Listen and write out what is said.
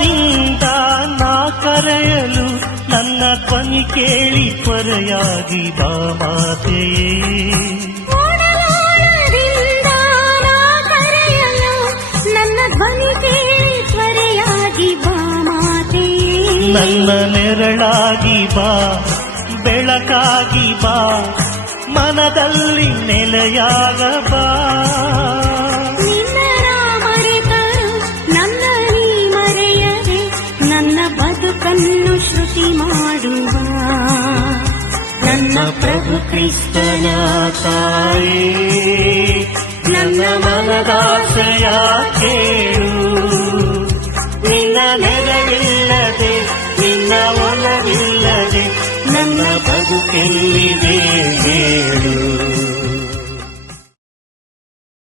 ಒಳಗೊಳದಿಂದ ನಾ ಕರೆಯಲು ನನ್ನ ಧ್ವನಿ ಕೇಳಿ ತ್ವರೆಯಾಗಿ ಬಾ ಮಾತೆಯೇ. ಒಳಗೊಳದಿಂದ ನಾ ಕರೆಯಲು ನನ್ನ ಧ್ವನಿ ಕೇಳಿ ತ್ವರೆಯಾಗಿ ಬಾ ಮಾತೆಯೇ. ನನ್ನ ನೆರಳಾಗಿ ಬಾ, ಬೆಳಕಾಗಿ ಬಾ, ಮನದಲ್ಲಿ ನೆಲೆಯಾಗ ಬಾ. ನಿನ್ನ ಮರೆತರು ನನ್ನ ನೀ ಮರೆಯದೆ ನನ್ನ ಬದುಕನ್ನು ಶ್ರುತಿ ಮಾಡುವ ನನ್ನ ಪ್ರಭು ಕ್ರಿಸ್ತನ ತಾಯೇ, ನನ್ನ ಮನದಾಸೆಯ ಕೇಳು. ನಿನ್ನ ನೆರವಿಲ್ಲದೆ, ನಿನ್ನ ಒಲವಿಲ್ಲದೆ ನನ್ನ ಬದುಕೆಲ್ಲಿದೆ ಹೇಳು.